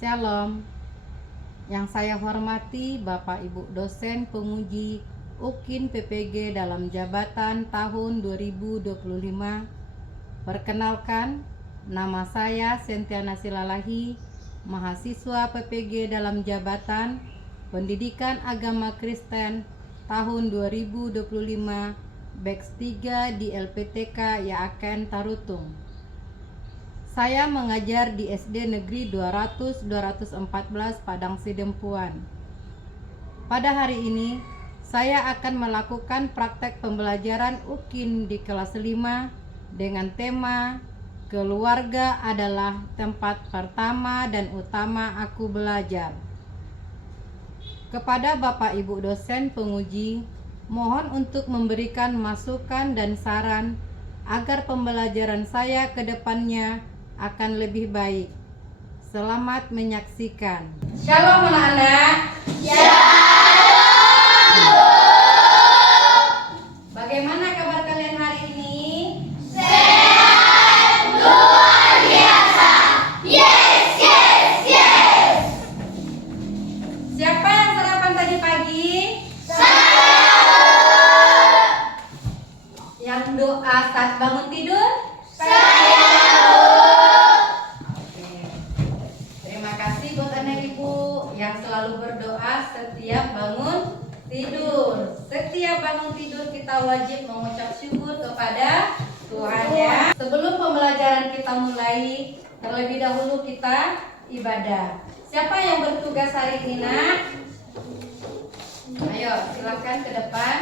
Shalom. Yang saya hormati Bapak Ibu dosen penguji UKIN PPG dalam jabatan tahun 2025. Perkenalkan, nama saya Sentiana Silalahi, mahasiswa PPG dalam jabatan Pendidikan Agama Kristen tahun 2025, Batch 3 di LPTK Yaaken Tarutung. Saya mengajar di SD Negeri 214 Padang Sidempuan. Pada hari ini, saya akan melakukan praktek pembelajaran UKIN di kelas 5 dengan tema Keluarga adalah tempat pertama dan utama aku belajar. Kepada Bapak Ibu dosen penguji, mohon untuk memberikan masukan dan saran agar pembelajaran saya ke depannya akan lebih baik. Selamat menyaksikan. Shalom anak-anak. Shalom. Bagaimana kabar kalian hari ini? Sehat, luar biasa. Yes. Siapa yang sarapan tadi pagi? Saya. Yang doa saat bangun tidur? Saya. Terima kasih buat anak ibu yang selalu berdoa setiap bangun tidur. Setiap bangun tidur kita wajib mengucap syukur kepada Tuhan ya. Sebelum pembelajaran kita mulai, terlebih dahulu kita ibadah. Siapa yang bertugas hari ini, Nak? Ayo, silakan ke depan.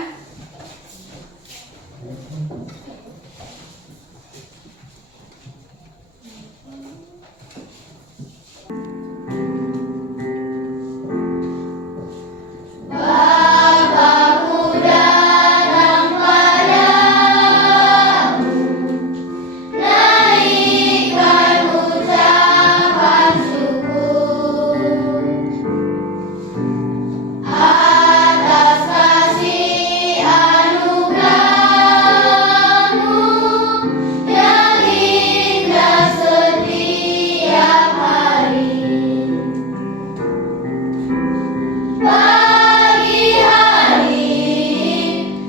Bapakku datang padamu, naikkan ucapan syukur atas kasih anugerah-Mu yang indah setiap hari. Pagi hari,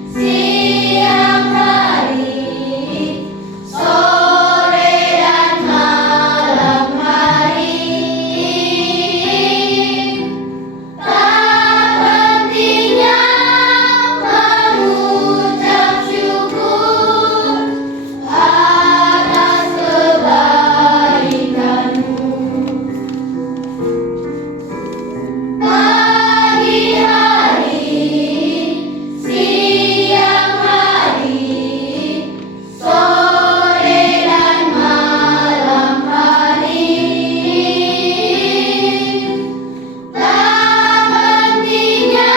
siang hari, sore dan malam hari, tak hentinya mengucap syukur atas kebaikan-Mu. Pagi hari, siang hari, sore dan malam hari, tak hentinya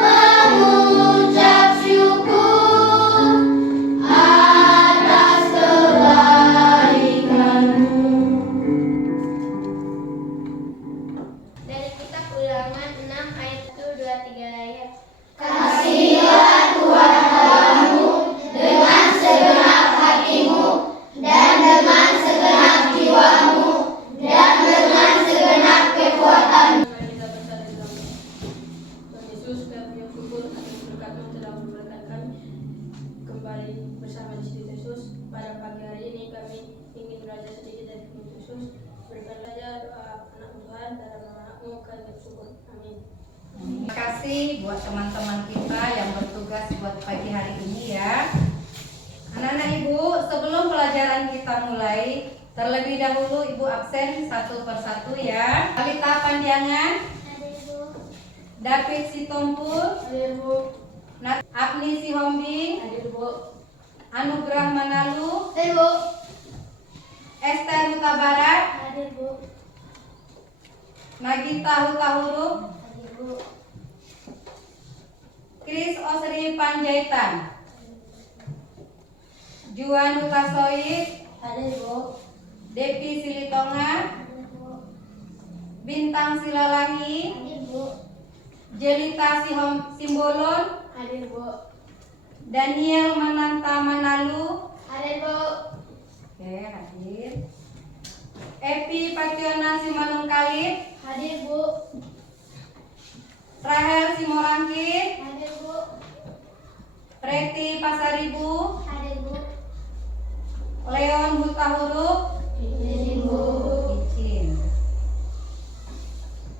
mengucap syukur atas kebaikan-Mu. Dari kitab Ulangan 6 ayat 1, 2, 3 ayat. Kasihilah Tuhan Allahmu dengan segenap hatimu dan dengan segenap jiwamu dan dengan segenap kekuatanmu. Mari kita bersatu dalam Tuhan Yesus, kami punya syukur atas berkat-Mu telah memberkati kembali bersama di sini Yesus. Pada pagi hari ini kami ingin belajar sedikit dari firman Yesus. Berikan saja doa anak Tuhan dalam nama Anak-Mu, kami bersyukur. Amin. Terima kasih buat teman-teman kita yang bertugas buat pagi hari ini ya. Anak-anak ibu, sebelum pelajaran kita mulai, terlebih dahulu ibu absen satu persatu ya. Talita Panjangan, David Sitompul, Hadir Bu. Agni Sihombing, Hadir Bu. Anugrah Manalu, Hadir Bu. Esther Huta Barat, Hadir Bu. Nagita Huta Huruf, Hadir Bu. Chris Osri Panjaitan, Juan Huta Soid, Hadir Bu. Depi Silitonga, Hadir Bu. Bintang Silalahi, Hadir Bu. Jelita Simbolon, Hadir Bu. Daniel Mananta Manalu. Hadir Bu. Oke, hadir. Epi Pationa Simanungkali. Rahel Simorangkit, Hadir, Bu. Preti Pasaribu, Hadir, Bu. Leon Hutahuruk, Hadir, Bu. izin.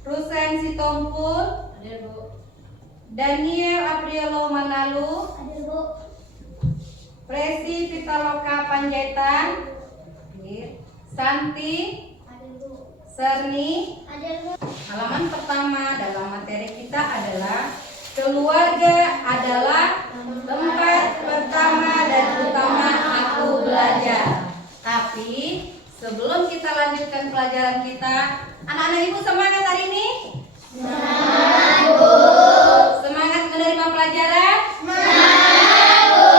Rusen Sitompul, Hadir, Bu. Daniel Aprielo Manalu, Hadir, Bu. Presi Pitaloka Panjaitan, hadir. Santi, Hadir, Bu. Serni. Hadir, Bu. Halaman pertama dalam materi kita adalah keluarga adalah tempat pertama dan utama aku belajar. Tapi sebelum kita lanjutkan pelajaran kita, anak-anak ibu semangat hari ini? Semangat, Bu. Semangat menerima pelajaran? Semangat, Bu.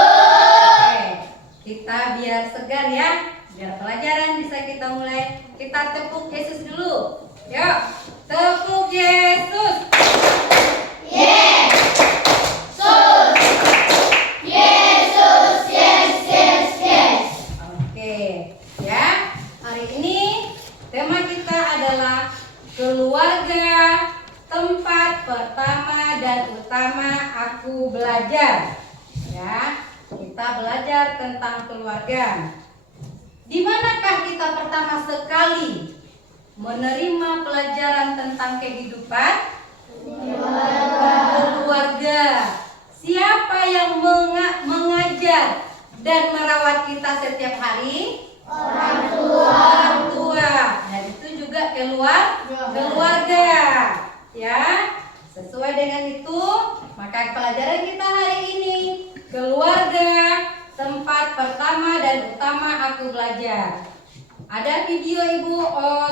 Oke, kita biar segar ya, biar pelajaran bisa kita mulai. Kita tepuk Yesus dulu. Yuk, tepuk Yesus. Oke, ya. Hari ini tema kita adalah keluarga, tempat pertama dan utama aku belajar. Ya, kita belajar tentang keluarga. Di manakah kita pertama sekali menerima pelajaran tentang kehidupan? Keluarga. Siapa yang mengajar dan merawat kita setiap hari? Orang tua. Orang tua. Dan itu juga keluarga. Ya, sesuai dengan itu, maka pelajaran kita hari ini keluarga, tempat pertama dan utama aku belajar. Ada video ibu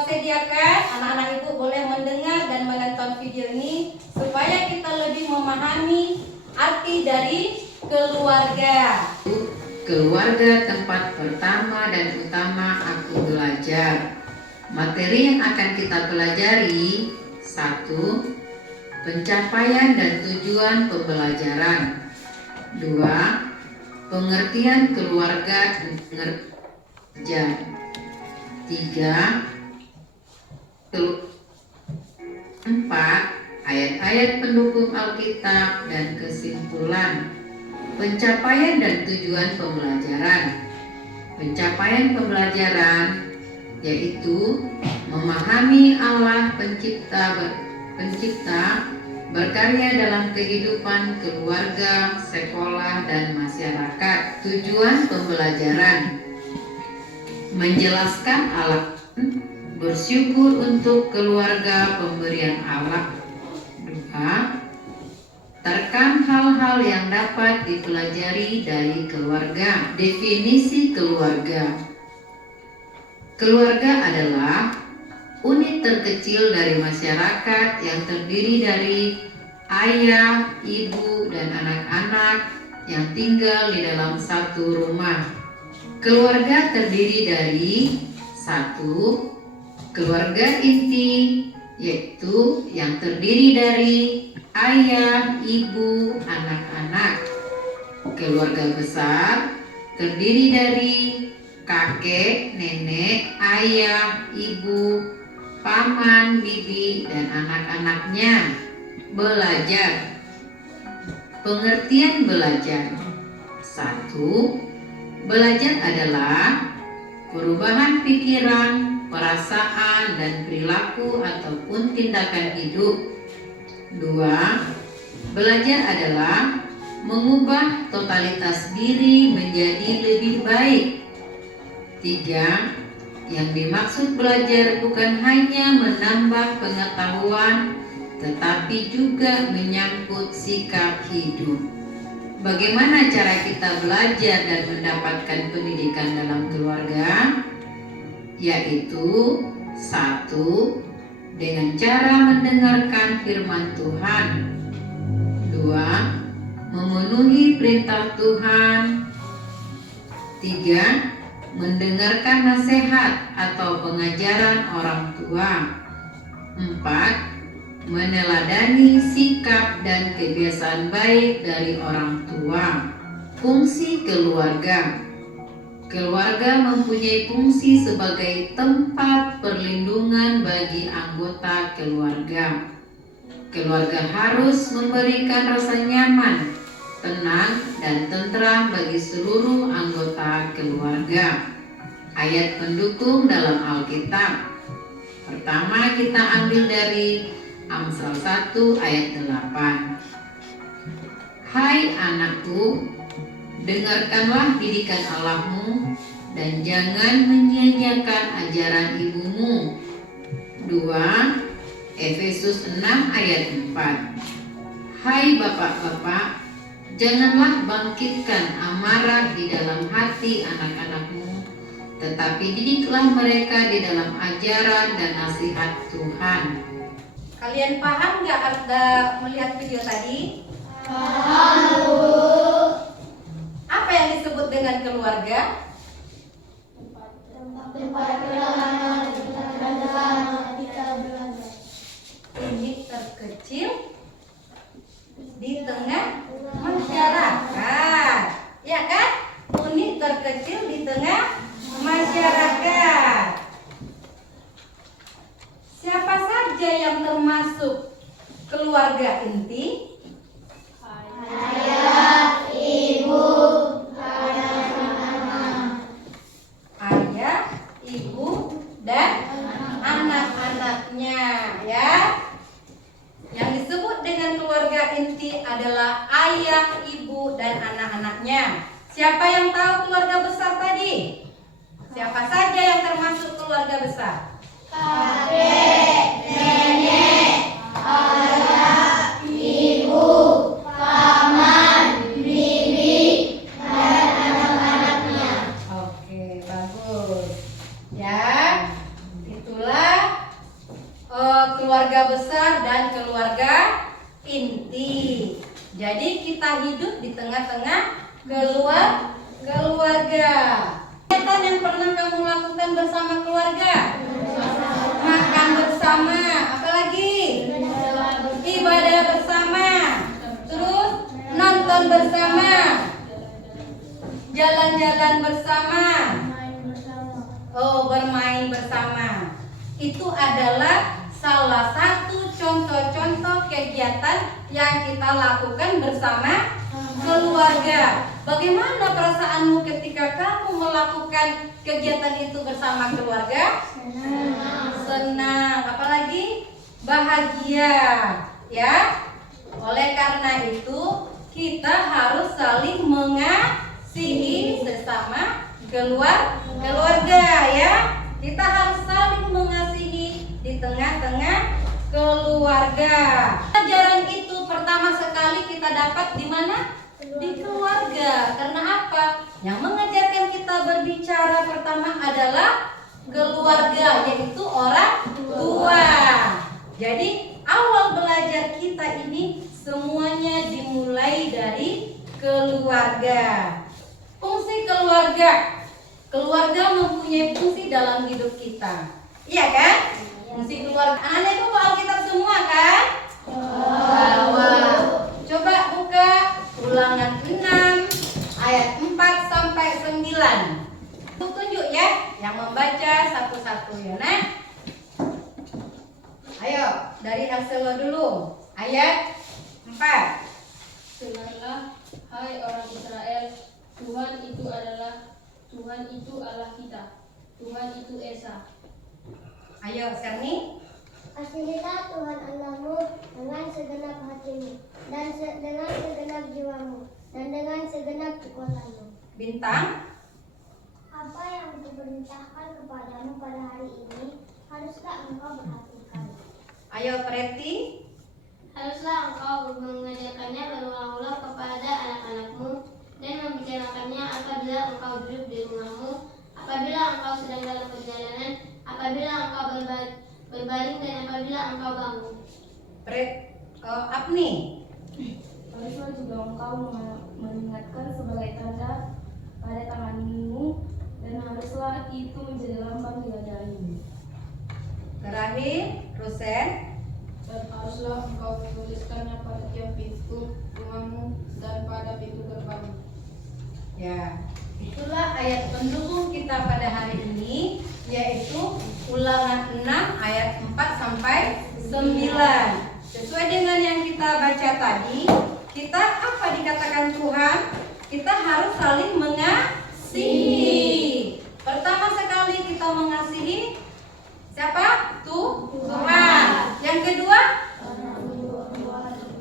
sediakan, anak-anak ibu boleh mendengar dan menonton video ini supaya kita lebih memahami arti dari keluarga. Keluarga tempat pertama dan utama aku belajar. Materi yang akan kita pelajari: 1. Pencapaian dan tujuan pembelajaran. 2. Pengertian keluarga dan kerja. 3. 4. Ayat-ayat pendukung Alkitab dan kesimpulan. Pencapaian dan tujuan pembelajaran. Pencapaian pembelajaran yaitu memahami Allah pencipta berkarya dalam kehidupan keluarga, sekolah, dan masyarakat. Tujuan pembelajaran: menjelaskan Allah, bersyukur untuk keluarga pemberian Allah. 2. Terekam hal-hal yang dapat dipelajari dari keluarga. Definisi keluarga. Keluarga adalah unit terkecil dari masyarakat yang terdiri dari ayah, ibu, dan anak-anak yang tinggal di dalam satu rumah. Keluarga terdiri dari 1. Keluarga inti, yaitu yang terdiri dari ayah, ibu, anak-anak. Keluarga besar terdiri dari kakek, nenek, ayah, ibu, paman, bibi, dan anak-anaknya. Belajar. Pengertian belajar. 1. Belajar adalah perubahan pikiran, perasaan, dan perilaku ataupun tindakan hidup. 2. Belajar adalah mengubah totalitas diri menjadi lebih baik. 3. Yang dimaksud belajar bukan hanya menambah pengetahuan, tetapi juga menyangkut sikap hidup. Bagaimana cara kita belajar dan mendapatkan pendidikan dalam keluarga? Yaitu 1. Dengan cara mendengarkan firman Tuhan. 2. Memenuhi perintah Tuhan. 3. Mendengarkan nasihat atau pengajaran orang tua. 4. Meneladani sikap dan kebiasaan baik dari orang tua. Fungsi keluarga. Keluarga mempunyai fungsi sebagai tempat perlindungan bagi anggota keluarga. Keluarga harus memberikan rasa nyaman, tenang, dan tentram bagi seluruh anggota keluarga. Ayat pendukung dalam Alkitab. Pertama kita ambil dari Amsal 1 ayat 8. Hai anakku, dengarkanlah didikan Allahmu dan jangan menyia-nyiakan ajaran ibumu. 2 Efesus 6 ayat 4. Hai bapak-bapak, janganlah bangkitkan amarah di dalam hati anak-anakmu, tetapi didiklah mereka di dalam ajaran dan nasihat Tuhan. Kalian paham nggak ada melihat video tadi? Paham, Bu. Apa yang disebut dengan keluarga? Tempat keluarga kita belajar. Unit terkecil di tengah masyarakat, ya kan? Unit terkecil di tengah masyarakat. Siapa saja yang termasuk keluarga inti? Ayah, ibu, anak-anak. Ayah, ibu, dan anak-anaknya, ya. Yang disebut dengan keluarga inti adalah ayah, ibu, dan anak-anaknya. Siapa yang tahu keluarga besar tadi? Siapa saja yang termasuk keluarga besar? Kakek, nenek, ayah, ibu, paman, bibi, dan anak-anaknya. Oke, bagus. Ya, itulah keluarga besar dan keluarga inti. Jadi kita hidup di tengah-tengah keluarga. Kegiatan yang pernah kamu lakukan bersama keluarga? Makan bersama, apalagi? Ibadah bersama. Terus nonton bersama. Jalan-jalan bersama. Oh, bermain bersama. Itu adalah salah satu contoh-contoh kegiatan yang kita lakukan bersama keluarga. Bagaimana perasaanmu ketika kamu melakukan kegiatan itu bersama keluarga? Senang, apalagi bahagia, ya. Oleh karena itu, kita harus saling mengasihi sesama keluarga, ya. Kita harus saling mengasihi di tengah-tengah keluarga. Pelajaran itu pertama sekali kita dapat di mana? Di keluarga. Karena apa? Yang mengajarkan kita berbicara pertama adalah keluarga, yaitu orang tua. Jadi awal belajar kita ini semuanya dimulai dari keluarga. Fungsi keluarga. Keluarga mempunyai fungsi dalam hidup kita. Iya kan? Fungsi keluarga. Anak-anak itu bawa Alkitab semua kan? Bawa. Coba buka Ulangan 6 ayat 4 sampai 9. Tunjuk ya yang membaca satu-satu ya, Nak. Ayo, dari Hasilwa dulu. Ayat 4. Dengarlah, hai orang Israel, Tuhan itu Allah kita. Tuhan itu Esa. Ayo, Serni. Kasihilah Tuhan Allahmu dengan segenap hatimu, dan dengan segenap jiwamu, dan dengan segenap kekuatanmu. Bintang. Apa yang kuperintahkan kepadamu pada hari ini, haruslah engkau perhatikan. Ayo, Preti. Haruslah engkau mengajarkannya berulang-ulang kepada anak-anakmu, dan membicarakannya apabila engkau duduk di rumahmu, apabila engkau sedang dalam perjalanan, apabila engkau berbaring, dan apabila engkau bangun. Apni. Haruslah juga engkau mengingatkan sebagai tanda pada tanganmu, dan haruslah itu menjadi lambang di wajahmu. Terakhir, Rusen. Dan haruslah engkau menuliskannya pada tiap pintu rumahmu dan pada pintu gerbangmu. Ya, itulah ayat pendukung kita pada hari ini, yaitu Ulangan 6 ayat 4 sampai 9. Sesuai dengan keluarga tadi, kita apa dikatakan Tuhan? Kita harus saling mengasihi. Pertama sekali kita mengasihi siapa? Tuhan. Yang kedua,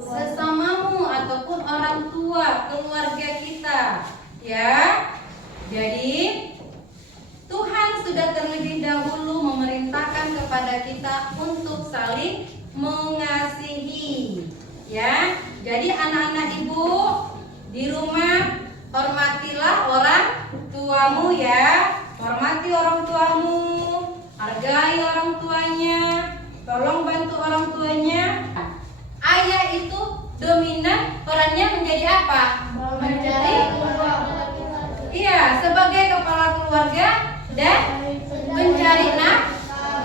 sesamamu ataupun orang tua, keluarga kita. Ya. Jadi Tuhan sudah terlebih dahulu memerintahkan kepada kita untuk saling mengasihi. Ya. Jadi anak-anak ibu di rumah hormatilah orang tuamu ya. Hormati orang tuamu, hargai orang tuanya, tolong bantu orang tuanya. Ayah itu dominan, perannya menjadi apa? Mencari. Iya, sebagai kepala keluarga dan mencari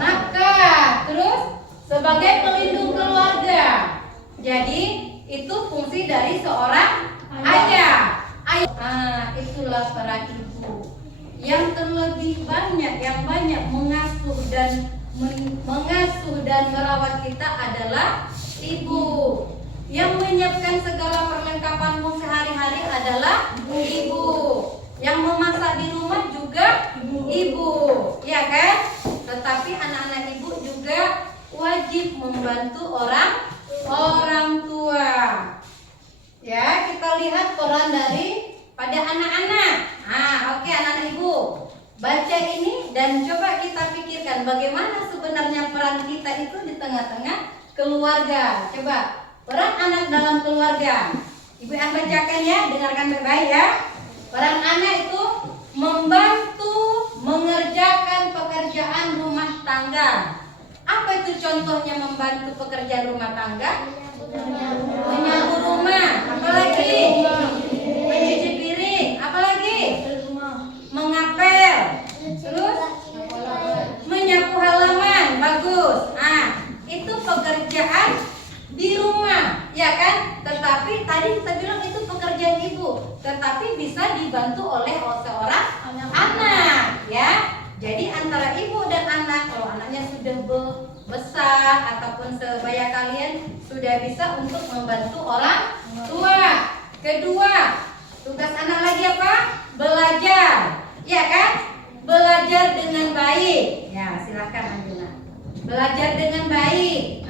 nafkah. Terus sebagai pelindung keluarga. Jadi itu fungsi dari seorang ayah. Itulah peran ibu. Yang terlebih banyak, yang banyak mengasuh dan merawat kita adalah ibu. Yang menyiapkan segala perlengkapanmu sehari-hari adalah ibu. Yang memasak di rumah juga ibu, ya kan? Tetapi anak-anak ibu juga wajib membantu orang tua. Ya, kita lihat peran dari pada anak-anak. Oke, anak-anak ibu, baca ini dan coba kita pikirkan bagaimana sebenarnya peran kita itu di tengah-tengah keluarga. Coba, peran anak dalam keluarga. Ibu yang bacakan ya, dengarkan baik-baik ya. Peran anak itu membantu mengerjakan pekerjaan rumah tangga. Apa itu contohnya membantu pekerjaan rumah tangga? Menyapu rumah, apalagi? Mencuci piring, apalagi? Mengapel, terus menyapu halaman, bagus. Itu pekerjaan di rumah, ya kan? Tetapi tadi kita bilang itu pekerjaan ibu, tetapi bisa dibantu oleh seorang anak, ya. Jadi antara ibu dan anak, kalau anaknya sudah besar ataupun sebaya kalian sudah bisa untuk membantu orang tua. Kedua, tugas anak lagi apa? Belajar, ya kan? Belajar dengan baik. Ya, silakan Anjuna. Belajar dengan baik.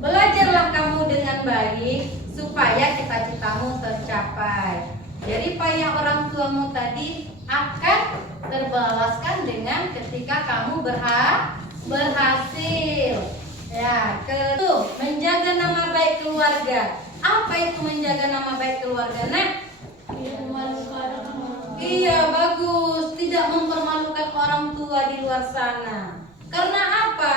Belajarlah kamu dengan baik supaya cita-citamu tercapai. Jadi payah orang tuamu tadi akan terbalaskan dengan ketika kamu berhasil. Ya, kedua, menjaga nama baik keluarga. Apa itu menjaga nama baik keluarga, Nak? Iya, bagus. Tidak mempermalukan orang tua di luar sana. Karena apa?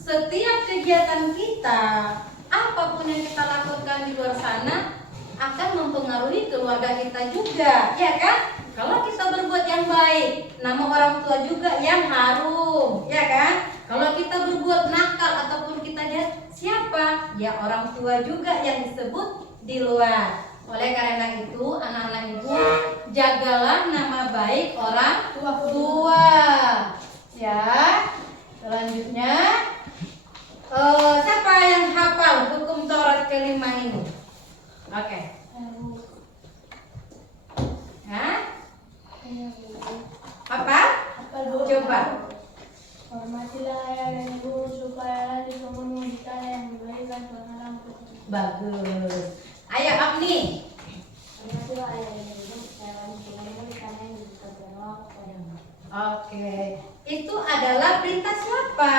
Setiap kegiatan kita, apapun yang kita lakukan di luar sana akan mempengaruhi keluarga kita juga, ya kan? Kalau kita berbuat yang baik, nama orang tua juga yang harum, ya kan? Kalau kita berbuat nakal ataupun kita lihat siapa? Ya orang tua juga yang disebut di luar. Oleh karena itu, anak-anak ibu, jagalah nama baik orang tua. Ya. Selanjutnya, siapa yang hafal hukum Taurat kelima ini? Oke. Apa? Coba. Hormatilah ayah dan ibu supaya nanti kamu menikah yang memberikan pengalaman. Bagus. Ayo Agni. Hormatilah ayah dan ibu supaya nanti kamu menikah yang memberikan pengalaman kepadamu. Oke. Itu adalah perintah siapa?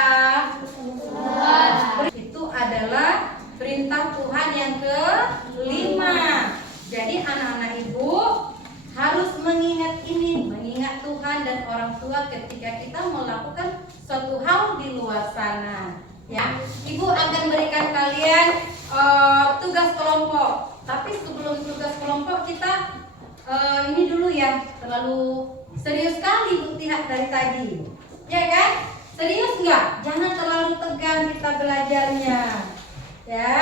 Tuhan. Itu adalah perintah Tuhan yang kelima. Jadi anak-anak ibu harus mengingat ini, mengingat Tuhan dan orang tua ketika kita melakukan suatu hal di luar sana. Ya, ibu akan berikan kalian tugas kelompok. Tapi sebelum tugas kelompok kita ini dulu ya, terlalu serius sekali Bu Tiha dari tadi. Ya kan? Serius nggak? Jangan terlalu tegang kita belajarnya. Ya,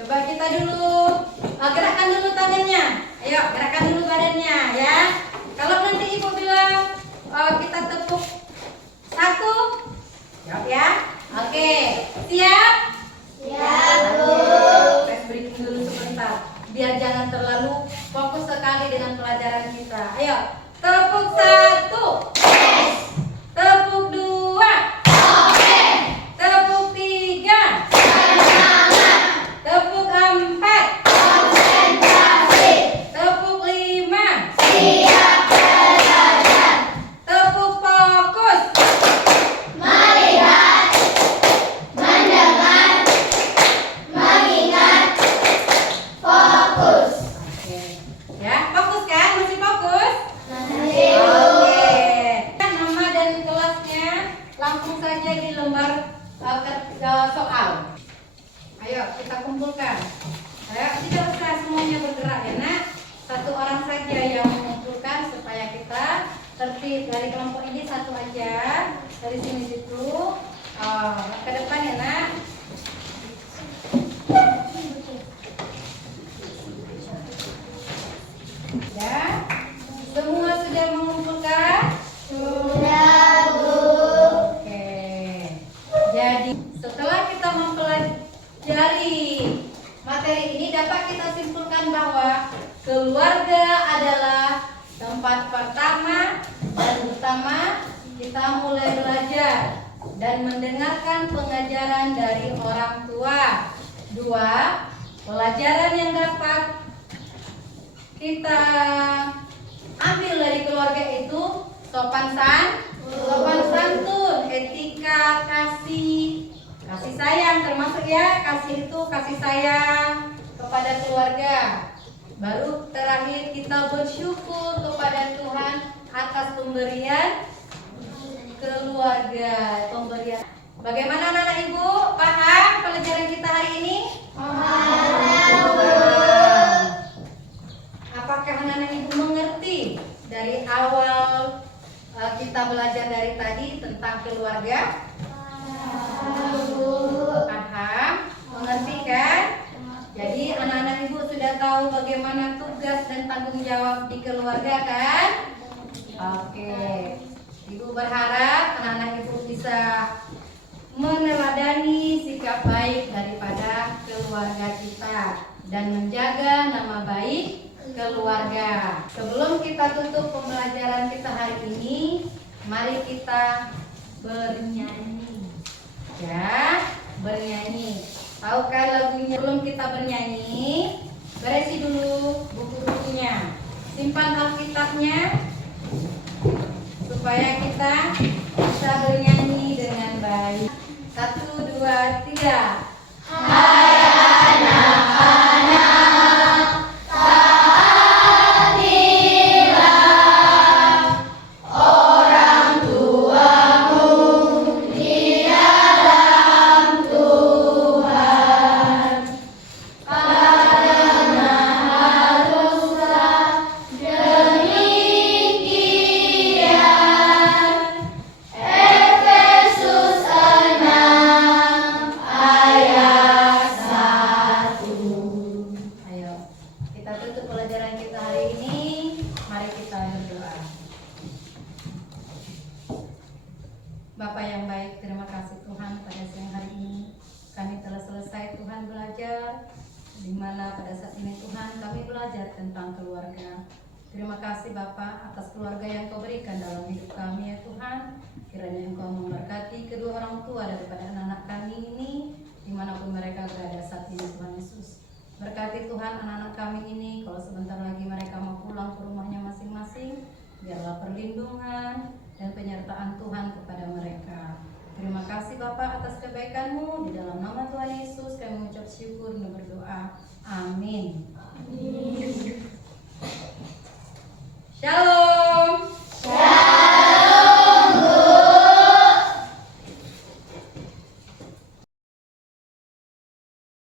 coba kita dulu gerakkan dulu tangannya. Ayo, gerakkan dulu badannya ya. Kalau nanti ibu bilang kita tepuk 1, jawab ya. Oke, siap? Siap, Bu. Tes breathing dulu dengan pelajaran kita. Ayo, tepuk 1. Tepuk 2. Tepuk 3. Tepuk 4. Tepuk 5. Tepuk fokus. Oke. Ya, fokus kan? Masih fokus? Oke. Nama dan kelasnya langsung saja di lembar soal. Ayo kita kumpulkan. Ayo, tidak usah semuanya bergerak ya nak. Satu orang saja yang mengumpulkan supaya kita tertib. Dari kelompok ini satu aja. Dari sini situ. Ke depan ya nak. Ya, semua sudah mengumpulkan? Oke. Jadi setelah kita mempelajari materi ini dapat kita simpulkan bahwa keluarga adalah tempat pertama dan utama kita mulai belajar dan mendengarkan pengajaran dari orang tua. 2. Pelajaran yang dapat kita ambil dari keluarga itu sopan santun, etika, kasih sayang, termasuk ya kasih itu kasih sayang kepada keluarga. Baru terakhir kita bersyukur kepada Tuhan atas pemberian keluarga, pemberian. Bagaimana anak-anak ibu? Paham pelajaran kita hari ini? Apakah anak-anak ibu mengerti dari awal kita belajar dari tadi tentang keluarga? Paham? Mengerti kan? Jadi anak-anak ibu sudah tahu bagaimana tugas dan tanggung jawab di keluarga kan? Oke. Ibu berharap anak-anak ibu bisa meneladani sikap baik daripada keluarga kita dan menjaga nama baik keluarga. Sebelum kita tutup pembelajaran kita hari ini, mari kita bernyanyi. Ya, bernyanyi. Tahu kan lagunya? Sebelum kita bernyanyi, beresi dulu buku-bukunya. Simpan Alkitabnya supaya kita bisa bernyanyi dengan baik. 1, 2, 3. Hai anak-anak, taatilah orang tuamu di dalam Tuhan, karena haruslah demikian. Efesus 6 ayat 1. Ayo, kita tutup pelajaran kita hari ini. Mari kita berdoa. Bapa yang baik, terima kasih Tuhan pada siang hari ini. Kami telah selesai Tuhan belajar, di mana pada saat ini Tuhan kami belajar tentang keluarga. Terima kasih Bapa atas keluarga yang Kau berikan dalam hidup kami ya Tuhan. Kiranya Engkau memberkati kedua orang tua daripada anak-anak kami ini, dimanapun mereka berada saat ini Tuhan Yesus. Berkati Tuhan anak-anak kami ini, kalau sebentar lagi mereka mau pulang ke rumahnya masing-masing, biarlah perlindungan dan penyertaan Tuhan kepada mereka. Terima kasih Bapa atas kebaikan-Mu. Di dalam nama Tuhan Yesus kami mengucap syukur dan berdoa. Amin. Shalom.